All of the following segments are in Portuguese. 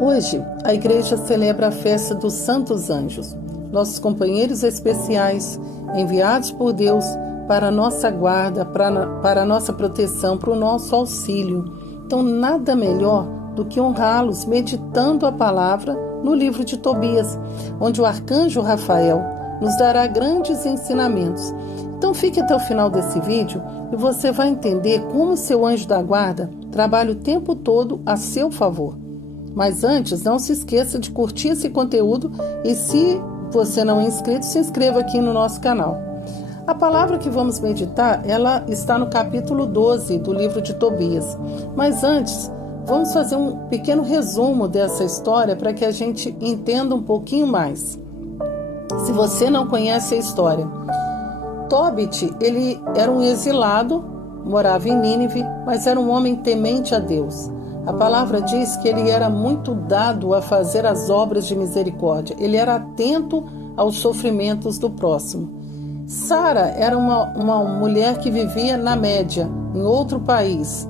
Hoje, a igreja celebra a festa dos Santos Anjos, nossos companheiros especiais, enviados por Deus para a nossa guarda, para a nossa proteção, para o nosso auxílio. Então, nada melhor do que honrá-los meditando a palavra no livro de Tobias, onde o arcanjo Rafael nos dará grandes ensinamentos. Então, fique até o final desse vídeo e você vai entender como seu anjo da guarda trabalha o tempo todo a seu favor. Mas antes, não se esqueça de curtir esse conteúdo e, se você não é inscrito, se inscreva aqui no nosso canal. A palavra que vamos meditar, ela está no capítulo 12 do livro de Tobias. Mas antes, vamos fazer um pequeno resumo dessa história para que a gente entenda um pouquinho mais. Se você não conhece a história, Tobit, ele era um exilado, morava em Nínive, mas era um homem temente a Deus. A palavra diz que ele era muito dado a fazer as obras de misericórdia. Ele era atento aos sofrimentos do próximo. Sara era uma mulher que vivia na Média, em outro país,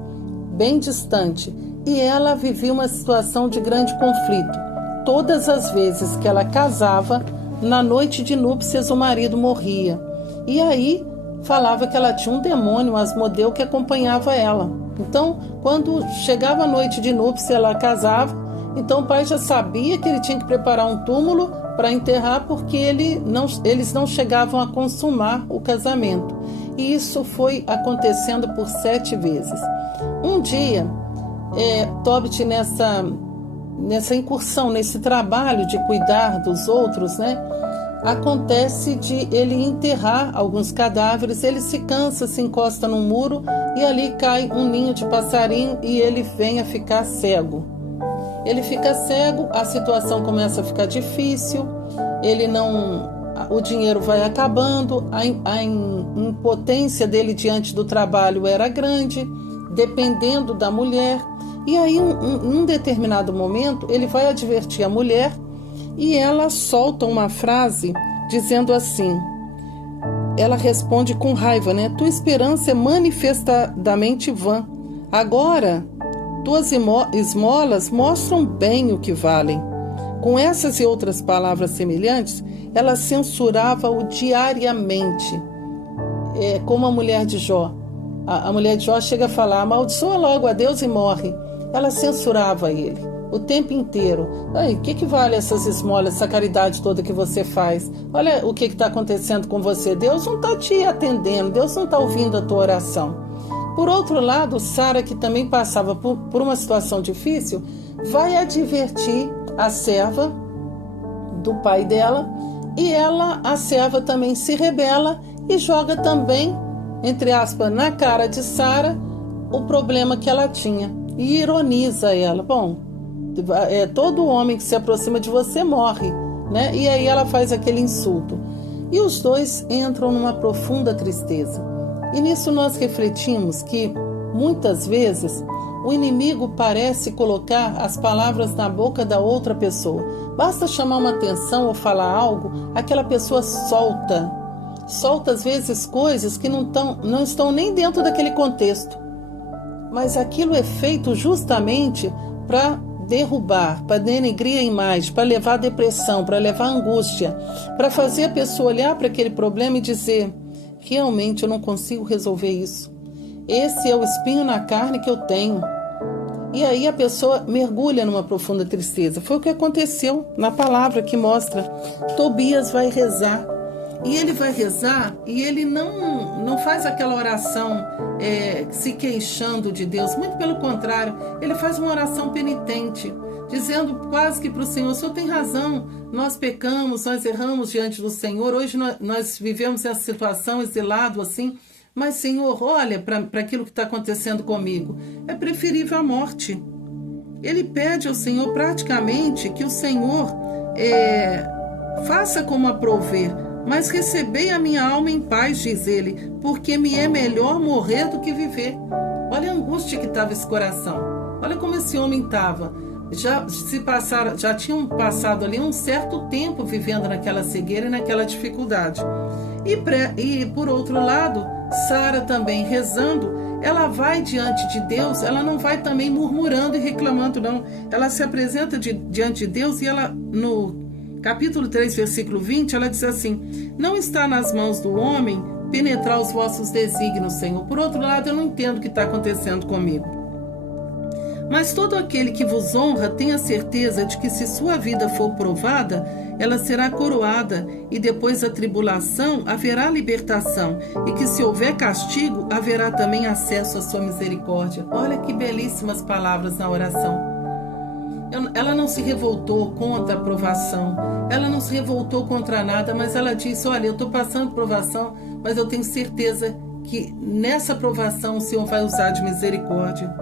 bem distante. E ela vivia uma situação de grande conflito. Todas as vezes que ela casava, na noite de núpcias o marido morria. E aí falava que ela tinha um demônio, um Asmodeu, que acompanhava ela. Então, quando chegava a noite de núpcias, ela casava, então o pai já sabia que ele tinha que preparar um túmulo para enterrar, porque eles não chegavam a consumar o casamento. E isso foi acontecendo por 7 vezes. Um dia, Tobit, nessa incursão, nesse trabalho de cuidar dos outros, acontece de ele enterrar alguns cadáveres. Ele se cansa, se encosta num muro e ali cai um ninho de passarinho e ele vem a ficar cego. Ele fica cego, a situação começa a ficar difícil, o dinheiro vai acabando, a impotência dele diante do trabalho era grande, dependendo da mulher. E aí, num determinado momento, ele vai advertir a mulher e ela solta uma frase dizendo assim, ela responde com raiva, tua esperança é manifestadamente vã. Agora, tuas esmolas mostram bem o que valem. Com essas e outras palavras semelhantes, ela censurava-o diariamente, como a mulher de Jó. A mulher de Jó chega a falar, amaldiçoa logo a Deus e morre. Ela censurava ele o tempo inteiro. O que vale essas esmolas, essa caridade toda que você faz? Olha o que está acontecendo com você. Deus não está te atendendo, Deus não está ouvindo a tua oração. Por outro lado, Sara, que também passava por uma situação difícil, vai advertir a serva do pai dela, e a serva também se rebela e joga também, entre aspas, na cara de Sara o problema que ela tinha. E ironiza ela. Todo homem que se aproxima de você morre, E aí ela faz aquele insulto. E os dois entram numa profunda tristeza. E nisso nós refletimos que, muitas vezes, o inimigo parece colocar as palavras na boca da outra pessoa. Basta chamar uma atenção ou falar algo, aquela pessoa solta às vezes coisas que não estão nem dentro daquele contexto. Mas aquilo é feito justamente para derrubar, para denegrir a imagem, para levar a depressão, para levar a angústia, para fazer a pessoa olhar para aquele problema e dizer, realmente eu não consigo resolver isso. Esse é o espinho na carne que eu tenho. E aí a pessoa mergulha numa profunda tristeza. Foi o que aconteceu na palavra que mostra. Tobias vai rezar. E ele vai rezar e ele não faz aquela oração se queixando de Deus. Muito pelo contrário, ele faz uma oração penitente, dizendo quase que para o Senhor, o Senhor tem razão, nós pecamos, nós erramos diante do Senhor. Hoje nós vivemos essa situação exilado assim, mas Senhor, olha para aquilo que está acontecendo comigo. É preferível a morte. Ele pede ao Senhor praticamente que o Senhor faça como aprouver. Mas recebei a minha alma em paz, diz ele, porque me é melhor morrer do que viver. Olha a angústia que estava esse coração. Olha como esse homem estava. Já tinham passado ali um certo tempo vivendo naquela cegueira e naquela dificuldade. E por outro lado, Sara também rezando, ela vai diante de Deus, ela não vai também murmurando e reclamando, não. Ela se apresenta diante de Deus e ela, no capítulo 3, versículo 20, ela diz assim: não está nas mãos do homem penetrar os vossos desígnios, Senhor. Por outro lado, eu não entendo o que está acontecendo comigo. Mas todo aquele que vos honra tenha certeza de que, se sua vida for provada, ela será coroada, e depois da tribulação haverá libertação, e que, se houver castigo, haverá também acesso à sua misericórdia. Olha que belíssimas palavras na oração. Ela não se revoltou contra a provação, ela não se revoltou contra nada, mas ela disse: olha, eu estou passando provação, mas eu tenho certeza que nessa provação o Senhor vai usar de misericórdia.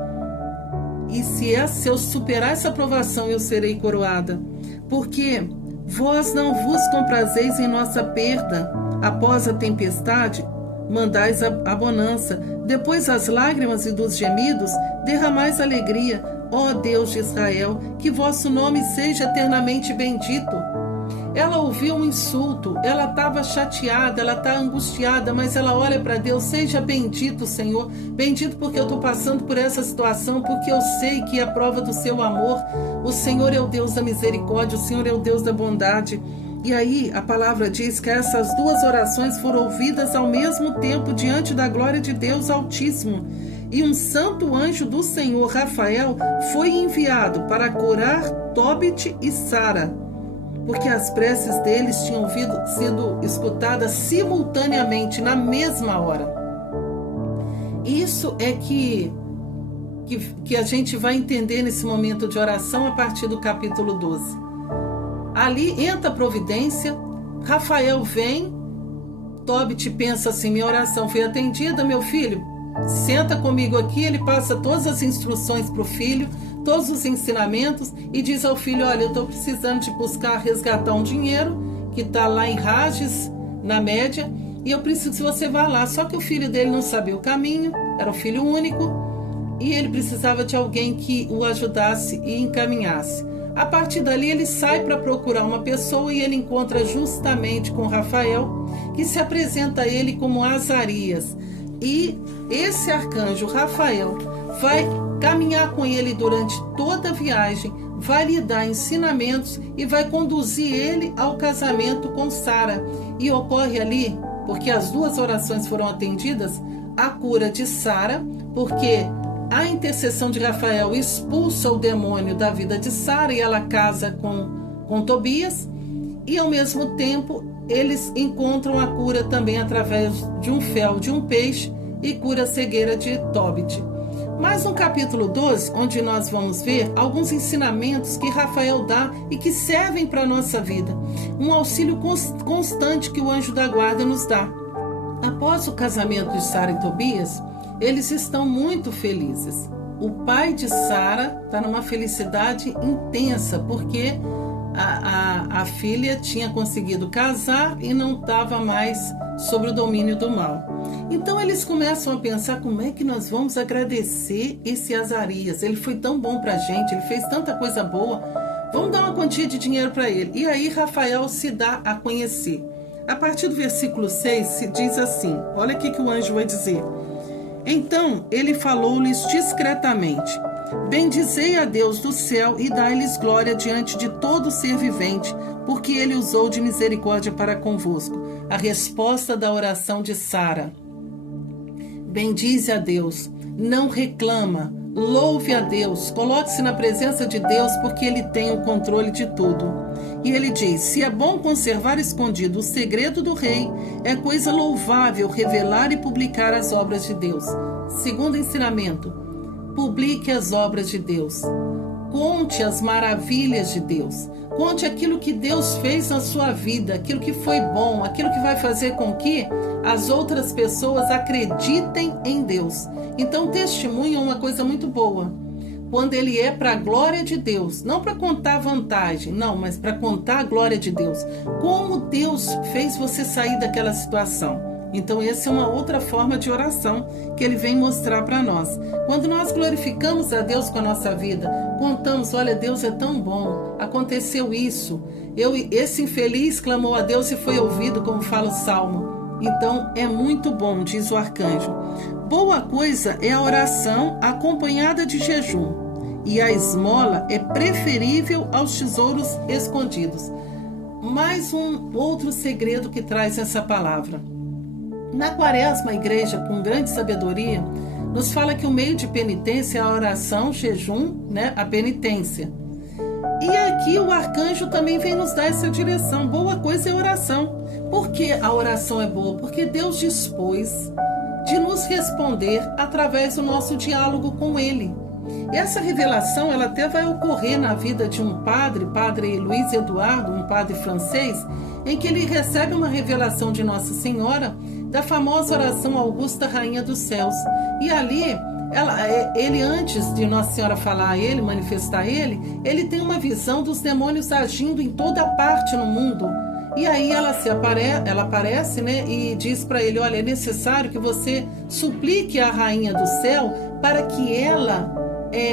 E se eu superar essa provação, eu serei coroada. Porque vós não vos comprazeis em nossa perda. Após a tempestade, mandais a bonança. Depois das lágrimas e dos gemidos, derramais alegria. Ó Deus de Israel, que vosso nome seja eternamente bendito. Ela ouviu um insulto, ela estava chateada, ela está angustiada, mas ela olha para Deus: seja bendito, Senhor, bendito porque eu estou passando por essa situação, porque eu sei que é a prova do seu amor. O Senhor é o Deus da misericórdia, o Senhor é o Deus da bondade. E aí a palavra diz que essas duas orações foram ouvidas ao mesmo tempo diante da glória de Deus Altíssimo. E um santo anjo do Senhor, Rafael, foi enviado para curar Tobit e Sara, porque as preces deles tinham sido escutadas simultaneamente, na mesma hora. Isso é que a gente vai entender nesse momento de oração a partir do capítulo 12. Ali entra a providência, Rafael vem, Tobit pensa assim: minha oração foi atendida, meu filho, senta comigo aqui. Ele passa todas as instruções para o filho, todos os ensinamentos, e diz ao filho: olha, eu estou precisando de buscar resgatar um dinheiro que está lá em Rages, na Média, e eu preciso que você vá lá. Só que o filho dele não sabia o caminho, era o filho único, e ele precisava de alguém que o ajudasse e encaminhasse. A partir dali ele sai para procurar uma pessoa, e ele encontra justamente com Rafael, que se apresenta a ele como Azarias. E esse arcanjo Rafael vai caminhar com ele durante toda a viagem, vai lhe dar ensinamentos e vai conduzir ele ao casamento com Sara. E ocorre ali, porque as duas orações foram atendidas, a cura de Sara, porque a intercessão de Rafael expulsa o demônio da vida de Sara e ela casa com Tobias, e ao mesmo tempo eles encontram a cura também através de um fel de um peixe, e cura a cegueira de Tobit. Mas no capítulo 12, onde nós vamos ver alguns ensinamentos que Rafael dá e que servem para a nossa vida, um auxílio constante que o anjo da guarda nos dá. Após o casamento de Sara e Tobias, eles estão muito felizes. O pai de Sara está numa felicidade intensa, porque a filha tinha conseguido casar e não estava mais sob o domínio do mal. Então eles começam a pensar: como é que nós vamos agradecer esse Azarias? Ele foi tão bom para a gente, ele fez tanta coisa boa, vamos dar uma quantia de dinheiro para ele. E aí Rafael se dá a conhecer. A partir do versículo 6 se diz assim, olha o que o anjo vai dizer: então ele falou-lhes discretamente: bendizei a Deus do céu e dai-lhes glória diante de todo ser vivente, porque ele usou de misericórdia para convosco. A resposta da oração de Sara: bendize a Deus, não reclama, louve a Deus, coloque-se na presença de Deus, porque ele tem o controle de tudo. E ele diz: se é bom conservar escondido o segredo do rei, é coisa louvável revelar e publicar as obras de Deus. Segundo ensinamento: publique as obras de Deus. Conte as maravilhas de Deus. Conte aquilo que Deus fez na sua vida, aquilo que foi bom, aquilo que vai fazer com que as outras pessoas acreditem em Deus. Então, testemunho é uma coisa muito boa. Quando ele é para a glória de Deus, não para contar vantagem, não, mas para contar a glória de Deus. Como Deus fez você sair daquela situação. Então essa é uma outra forma de oração que ele vem mostrar para nós. Quando nós glorificamos a Deus com a nossa vida, contamos: olha, Deus é tão bom, aconteceu isso, esse infeliz clamou a Deus e foi ouvido, como fala o Salmo. Então é muito bom, diz o arcanjo. Boa coisa é a oração acompanhada de jejum, e a esmola é preferível aos tesouros escondidos. Mais um outro segredo que traz essa palavra. Na Quaresma, a igreja, com grande sabedoria, nos fala que o meio de penitência é a oração, jejum, a penitência. E aqui o arcanjo também vem nos dar essa direção. Boa coisa é a oração. Por que a oração é boa? Porque Deus dispôs de nos responder através do nosso diálogo com Ele. Essa revelação ela até vai ocorrer na vida de um padre Luiz Eduardo, um padre francês, em que ele recebe uma revelação de Nossa Senhora da famosa oração Augusta Rainha dos Céus. E ali, ele antes de Nossa Senhora falar a ele, manifestar a ele tem uma visão dos demônios agindo em toda parte no mundo. E aí ela aparece, e diz para ele, olha, é necessário que você suplique a Rainha do Céu para que ela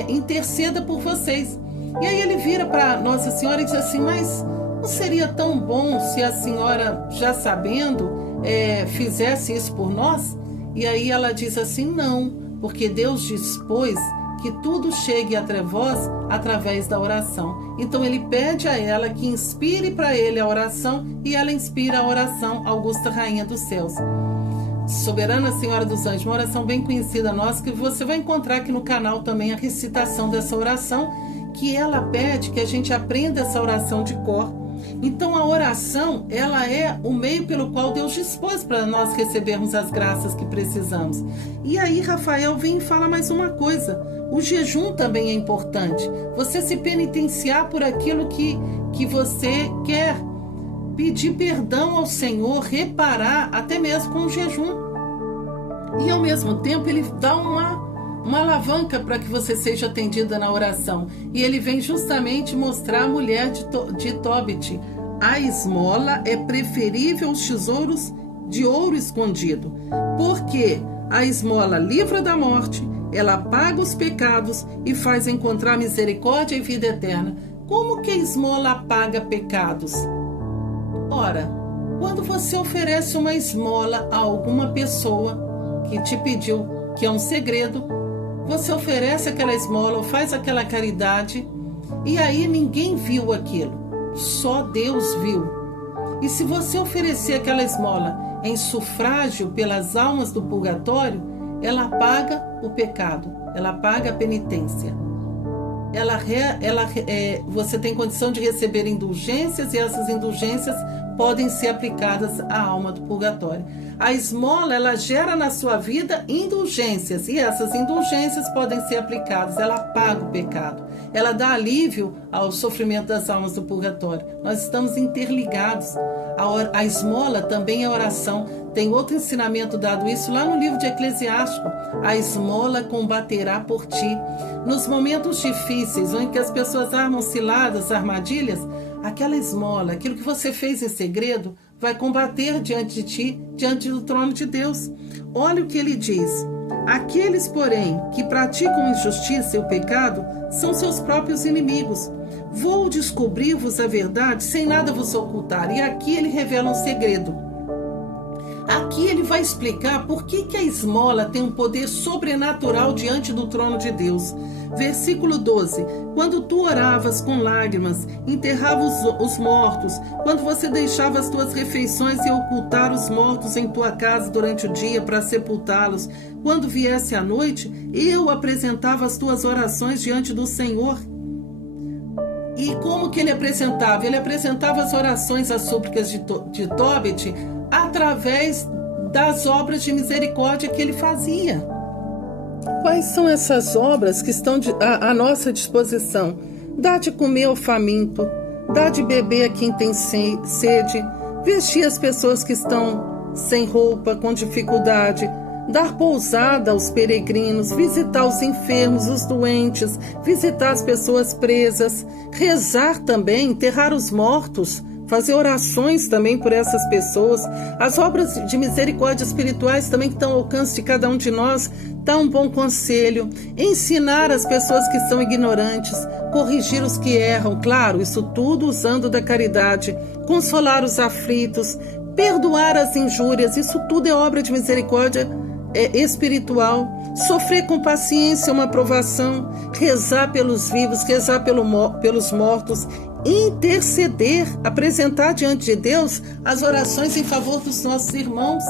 interceda por vocês. E aí ele vira para Nossa Senhora e diz assim, mas não seria tão bom se a senhora, já sabendo, fizesse isso por nós? E aí ela diz assim, não, porque Deus dispôs que tudo chegue até vós através da oração. Então ele pede a ela que inspire para ele a oração, e ela inspira a oração Augusta Rainha dos Céus. Soberana Senhora dos Anjos, uma oração bem conhecida nossa, que você vai encontrar aqui no canal também a recitação dessa oração, que ela pede que a gente aprenda essa oração de cor. Então a oração, ela é o meio pelo qual Deus dispôs para nós recebermos as graças que precisamos. E aí Rafael vem e fala mais uma coisa, o jejum também é importante, você se penitenciar por aquilo que você quer, pedir perdão ao Senhor, reparar até mesmo com o jejum. E ao mesmo tempo ele dá uma alavanca para que você seja atendida na oração. E ele vem justamente mostrar a mulher de Tobit. A esmola é preferível aos tesouros de ouro escondido, porque a esmola livra da morte, ela apaga os pecados e faz encontrar misericórdia e vida eterna. Como que a esmola apaga pecados? Ora, quando você oferece uma esmola a alguma pessoa que te pediu, que é um segredo, você oferece aquela esmola ou faz aquela caridade, e aí ninguém viu aquilo, só Deus viu. E se você oferecer aquela esmola em sufrágio pelas almas do purgatório, ela apaga o pecado, ela apaga a penitência. Você tem condição de receber indulgências, e essas indulgências podem ser aplicadas à alma do purgatório. A esmola, ela gera na sua vida indulgências, e essas indulgências podem ser aplicadas, ela apaga o pecado, ela dá alívio ao sofrimento das almas do purgatório. Nós estamos interligados. A esmola também é oração. Tem outro ensinamento dado isso lá no livro de Eclesiástico. A esmola combaterá por ti. Nos momentos difíceis, em que as pessoas armam ciladas, armadilhas, aquela esmola, aquilo que você fez em segredo, vai combater diante de ti, diante do trono de Deus. Olha o que ele diz. Aqueles, porém, que praticam injustiça e o pecado, são seus próprios inimigos. Vou descobrir-vos a verdade sem nada vos ocultar. E aqui ele revela um segredo. Aqui ele vai explicar por que a esmola tem um poder sobrenatural diante do trono de Deus. Versículo 12. Quando tu oravas com lágrimas, enterravas os mortos, quando você deixava as tuas refeições e ocultar os mortos em tua casa durante o dia para sepultá-los, quando viesse a noite, eu apresentava as tuas orações diante do Senhor. E como que ele apresentava? Ele apresentava as orações, as súplicas de Tobit através das obras de misericórdia que ele fazia. Quais são essas obras que estão à nossa disposição? Dá de comer ao faminto, dá de beber a quem tem sede, vestir as pessoas que estão sem roupa, com dificuldade, dar pousada aos peregrinos, visitar os enfermos, os doentes, visitar as pessoas presas, rezar também, enterrar os mortos, fazer orações também por essas pessoas. As obras de misericórdia espirituais também que estão ao alcance de cada um de nós, dar um bom conselho, ensinar as pessoas que são ignorantes, corrigir os que erram, claro, isso tudo usando da caridade, consolar os aflitos, perdoar as injúrias, isso tudo é obra de misericórdia espiritual, sofrer com paciência uma provação, rezar pelos vivos, rezar pelos mortos, interceder, apresentar diante de Deus as orações em favor dos nossos irmãos.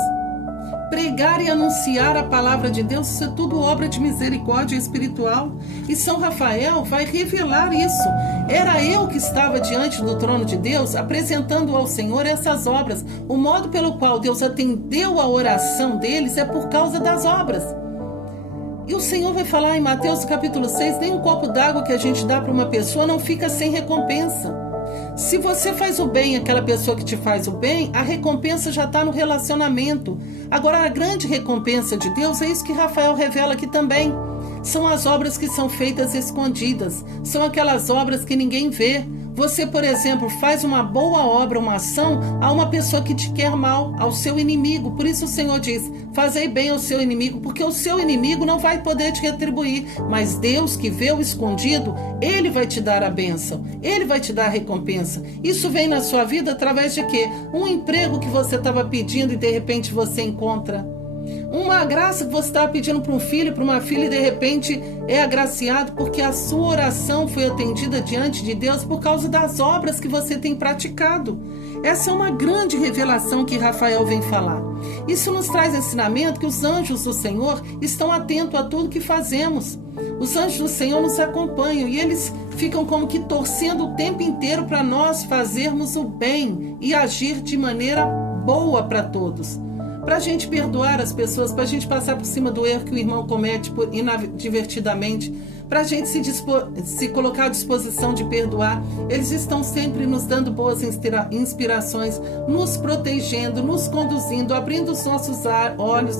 Pregar e anunciar a palavra de Deus, isso é tudo obra de misericórdia espiritual. E São Rafael vai revelar isso. Era eu que estava diante do trono de Deus, apresentando ao Senhor essas obras. O modo pelo qual Deus atendeu a oração deles é por causa das obras. E o Senhor vai falar em Mateus capítulo 6, nem um copo d'água que a gente dá para uma pessoa não fica sem recompensa. Se você faz o bem àquela pessoa que te faz o bem, a recompensa já está no relacionamento. Agora, a grande recompensa de Deus é isso que Rafael revela aqui também. São as obras que são feitas escondidas. São aquelas obras que ninguém vê. Você, por exemplo, faz uma boa obra, uma ação a uma pessoa que te quer mal, ao seu inimigo. Por isso o Senhor diz, fazei bem ao seu inimigo, porque o seu inimigo não vai poder te retribuir. Mas Deus, que vê o escondido, Ele vai te dar a bênção, Ele vai te dar a recompensa. Isso vem na sua vida através de quê? Um emprego que você estava pedindo e de repente você encontra. Uma graça que você estava pedindo para um filho, para uma filha, e de repente é agraciado porque a sua oração foi atendida diante de Deus por causa das obras que você tem praticado. Essa é uma grande revelação que Rafael vem falar. Isso nos traz ensinamento que os anjos do Senhor estão atentos a tudo que fazemos. Os anjos do Senhor nos acompanham e eles ficam como que torcendo o tempo inteiro para nós fazermos o bem e agir de maneira boa para todos. Para a gente perdoar as pessoas, para a gente passar por cima do erro que o irmão comete inadvertidamente, para a gente se colocar à disposição de perdoar. Eles estão sempre nos dando boas inspirações, nos protegendo, nos conduzindo, abrindo os nossos olhos,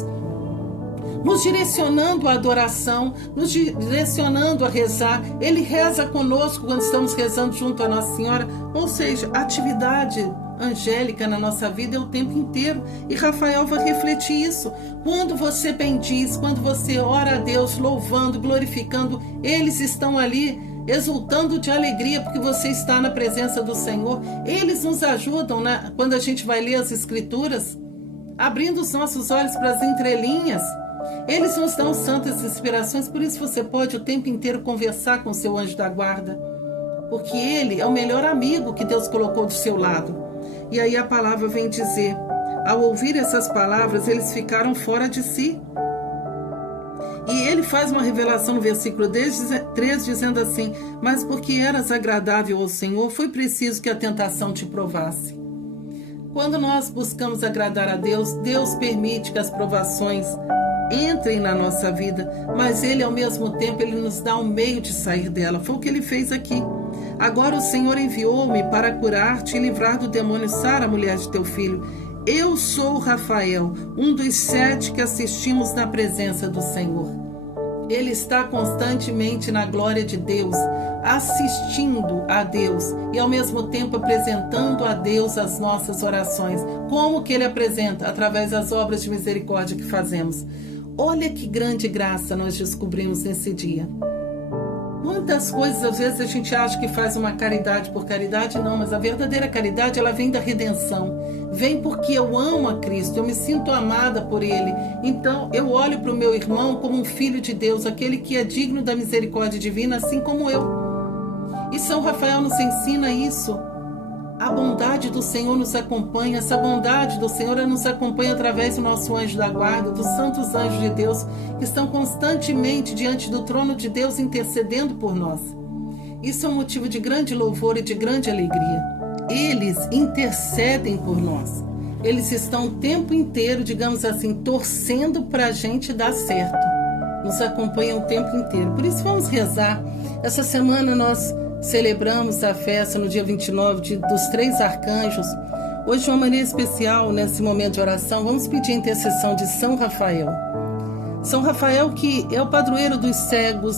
nos direcionando à adoração, nos direcionando a rezar. Ele reza conosco quando estamos rezando junto a Nossa Senhora, ou seja, atividade angélica na nossa vida é o tempo inteiro, e Rafael vai refletir isso. Quando você bendiz, quando você ora a Deus, louvando, glorificando, eles estão ali exultando de alegria porque você está na presença do Senhor. Eles nos ajudam, né? Quando a gente vai ler as Escrituras, abrindo os nossos olhos para as entrelinhas. Eles nos dão santas inspirações, por isso você pode o tempo inteiro conversar com o seu anjo da guarda, porque ele é o melhor amigo que Deus colocou do seu lado. E aí a palavra vem dizer, ao ouvir essas palavras, eles ficaram fora de si. E ele faz uma revelação no versículo 3, dizendo assim, mas porque eras agradável ao Senhor, foi preciso que a tentação te provasse. Quando nós buscamos agradar a Deus, Deus permite que as provações entrem na nossa vida, mas Ele, ao mesmo tempo, Ele nos dá um meio de sair dela. Foi o que Ele fez aqui. Agora o Senhor enviou-me para curar-te e livrar do demônio Sara, mulher de teu filho. Eu sou Rafael, um dos 7 que assistimos na presença do Senhor. Ele está constantemente na glória de Deus, assistindo a Deus e ao mesmo tempo apresentando a Deus as nossas orações. Como que Ele apresenta? Através das obras de misericórdia que fazemos. Olha que grande graça nós descobrimos nesse dia. Quantas coisas às vezes a gente acha que faz uma caridade por caridade, não, mas a verdadeira caridade ela vem da redenção, vem porque eu amo a Cristo, eu me sinto amada por Ele, então eu olho para o meu irmão como um filho de Deus, aquele que é digno da misericórdia divina, assim como eu. E São Rafael nos ensina isso. A bondade do Senhor nos acompanha, essa bondade do Senhor nos acompanha através do nosso anjo da guarda, dos santos anjos de Deus, que estão constantemente diante do trono de Deus intercedendo por nós. Isso é um motivo de grande louvor e de grande alegria. Eles intercedem por nós. Eles estão o tempo inteiro, digamos assim, torcendo para a gente dar certo. Nos acompanham o tempo inteiro. Por isso vamos rezar. Essa semana nós celebramos a festa no dia 29 dos 3 arcanjos. Hoje, de uma maneira especial, nesse momento de oração, vamos pedir a intercessão de São Rafael. São Rafael, que é o padroeiro dos cegos,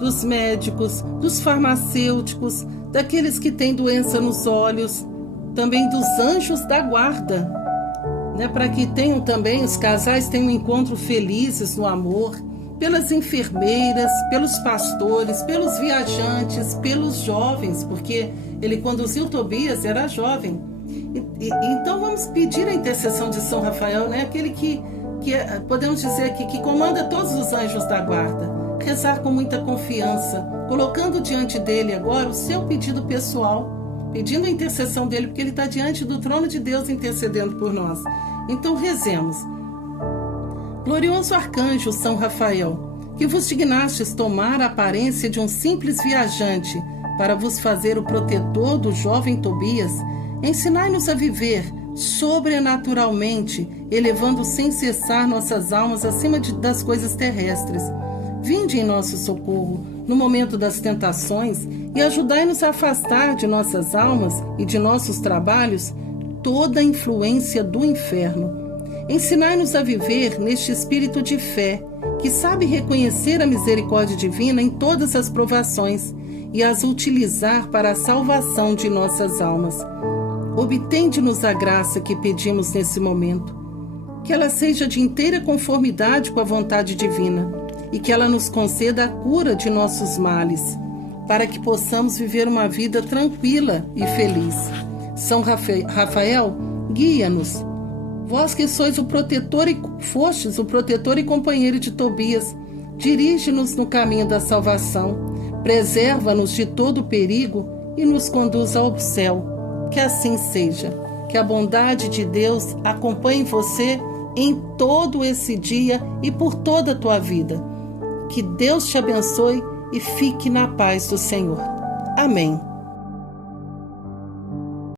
dos médicos, dos farmacêuticos, daqueles que têm doença nos olhos, também dos anjos da guarda, né? Para que tenham também, os casais tenham um encontro felizes no amor, pelas enfermeiras, pelos pastores, pelos viajantes, pelos jovens, porque ele conduziu Tobias, era jovem. Então vamos pedir a intercessão de São Rafael, né? Aquele que podemos dizer aqui, que comanda todos os anjos da guarda. Rezar com muita confiança, colocando diante dele agora o seu pedido pessoal, pedindo a intercessão dele, porque ele está diante do trono de Deus intercedendo por nós. Então rezemos. Glorioso arcanjo São Rafael, que vos dignastes tomar a aparência de um simples viajante para vos fazer o protetor do jovem Tobias, ensinai-nos a viver sobrenaturalmente, elevando sem cessar nossas almas acima das coisas terrestres. Vinde em nosso socorro no momento das tentações e ajudai-nos a afastar de nossas almas e de nossos trabalhos toda a influência do inferno. Ensinai-nos a viver neste espírito de fé, que sabe reconhecer a misericórdia divina em todas as provações e as utilizar para a salvação de nossas almas. Obtende-nos a graça que pedimos nesse momento, que ela seja de inteira conformidade com a vontade divina e que ela nos conceda a cura de nossos males, para que possamos viver uma vida tranquila e feliz. São Rafael, guia-nos. Vós que sois fostes o protetor e companheiro de Tobias, dirige-nos no caminho da salvação, preserva-nos de todo perigo e nos conduz ao céu. Que assim seja. Que a bondade de Deus acompanhe você em todo esse dia e por toda a tua vida. Que Deus te abençoe e fique na paz do Senhor. Amém.